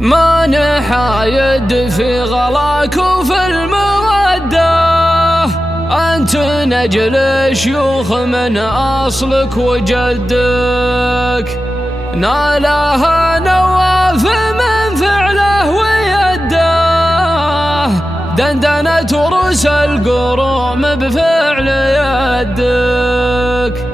ما حايد في غلاك وفي المودة، أنت نجل شيوخ من أصلك وجدك، نالها نواف من فعله ويده، دندنت رؤوس القروم بفعل يدك.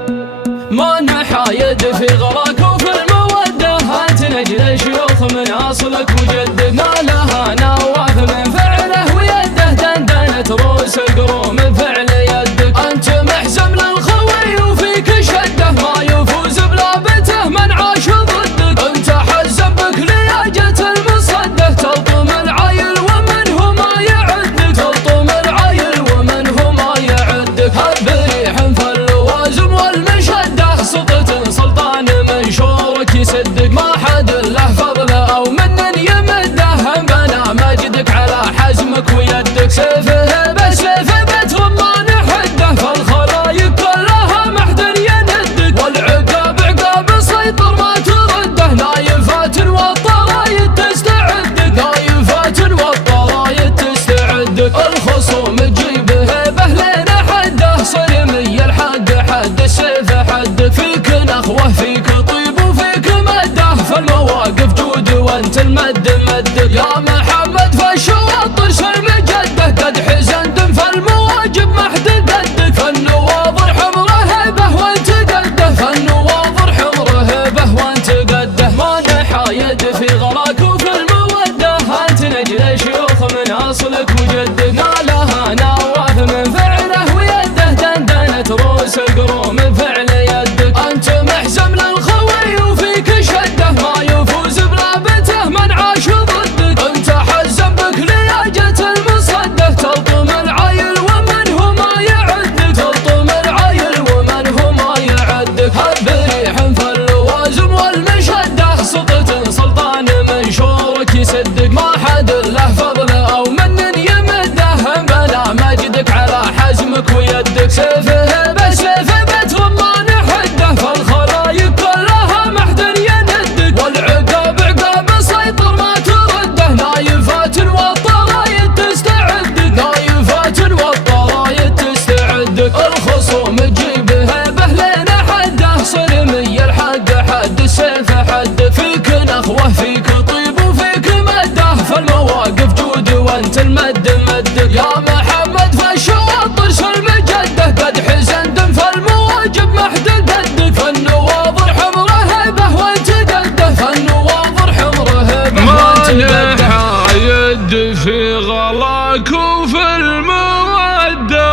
ما حايد في غلاك وفي المودة، أنت نجل شيوخ من أصلك وجدك، نالها نواف من فعله ويده، دندنت رؤوس القروم بفعل يدك. أنت محزم للخوي وفيك شده، ما يفوز بلابته من عاش ضدك، أنت حزم بك لياجة المصده، تلطم العايل ومن هو ما يعدك، تلطم العايل ومن هو ما يعدك. هب ريح فاللوازم والمشده، سقط سلطان منشورك يسدك، ما حد له فضله أو من يمده، هم بلا مجدك على حزمك ويدك. سيفه بسيفه بترمان حده، فالخلايق كلها محد يندك، والعقاب عقاب سيطر ما ترده، نايفات والطرايد تستعدك، نايفات والطرايد تستعدك. الخصوم تجيب هيبه لين حده، صرمي الحد حد السيف حد، فيك نخوه فيك طيب وفيك مده، فالمواقف جود وانت المد مدك. يا محمد فالشواطر سلم جده، قد حزنت فالمواجب محد قدك، فالنواظر حمره هبه وانت قده، فالنواظر حمره هبه وانت قده. ما حايد في غلاك وفي الموده، انت نجل شيوخ من اصلك وجدك، نالها نواف من فعله ويده، دندنت رؤوس القروم بفعل يدك. انت محزم للخوي وفيك شده، ما يفوز بلابته من عاش ضدك، انت حزم بك لياجة المصده، تلطم العايل ومن هو ما يعدك، تلطم العايل ومن هو ما يعدك. هب ريح فاللوازم والمشده، سقط سلطان منشورك يسدك، ما حد له فضله أو من يمده، هم بلا مجدك على حزمك ويدك. سيفه بسيفه بترمان حده، فالخلايق كلها محد يندك، والعقاب عقاب سيطر ما ترده، نايفات والطرايد تستعدك، نايفات والطرايد تستعدك. الخصوم تجيب هيبه لين حده، صرمي الحد حد السيف حد، فيك نخوه فيك طيب وفيك مده، فالمواقف جود وانت المد مدك. يا محمد فالشواطر سلم جده، قد حزنت فالمواجب محد قدك، فالنواظر حمره هبه وانت قده، فالنواظر حمره هبه وانت قده. ما حايد في غلاك وفي المودة،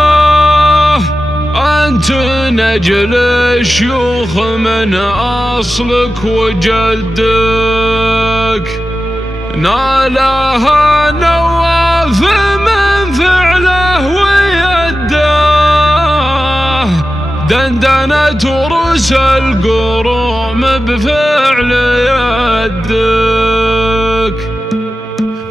أنت نجل الشيوخ من أصلك وجدك، نالها نواف من فعله ويده، دندنت رؤوس القروم بفعل يدك.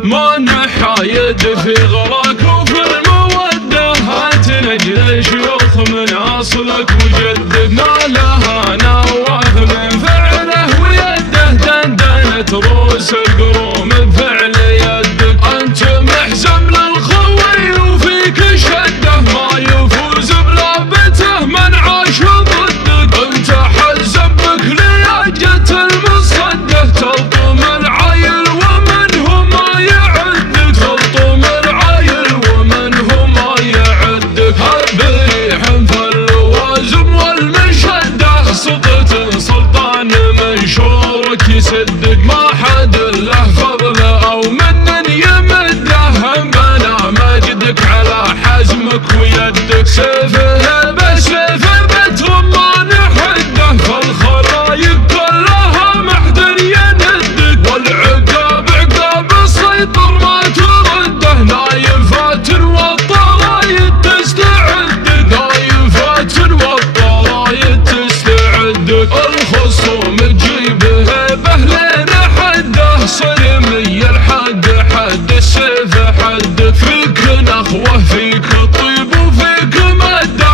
ما حايد في غلاك وفي المودة، أنت نجل شيوخ من أصلك وجدك، نالها نواف من فعله ويده، دندنت رؤوس القروم بفعل يدك. أنت محزم للخوي وفيك شده، ما يفوز بلابته من عاش ضدك، أنت حزم بك لياجة المصده، تلطم العايل ومن هو ما يعدك، تلطم العايل ومن هو ما يعدك. هب ريح فاللوازم والمشده، سقط سلطان منشورك يسدك، ما حد له فضله أو من يمده، هم بلا مجدك على حزمك ويدك. سيفه بسيفه بترمان حده، فالخلايق كلها محد يندك، والعقاب عقاب سيطر ما ترده، نايفات والطرايد تستعدك، نايفات والطرايد تستعدك. الخصوم تجيب هيبه لين حده، صرمي الحد حد السيف حد، فيك نخوه فيك طيب وفيك مده،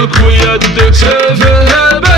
اصلك ويدك، سيفه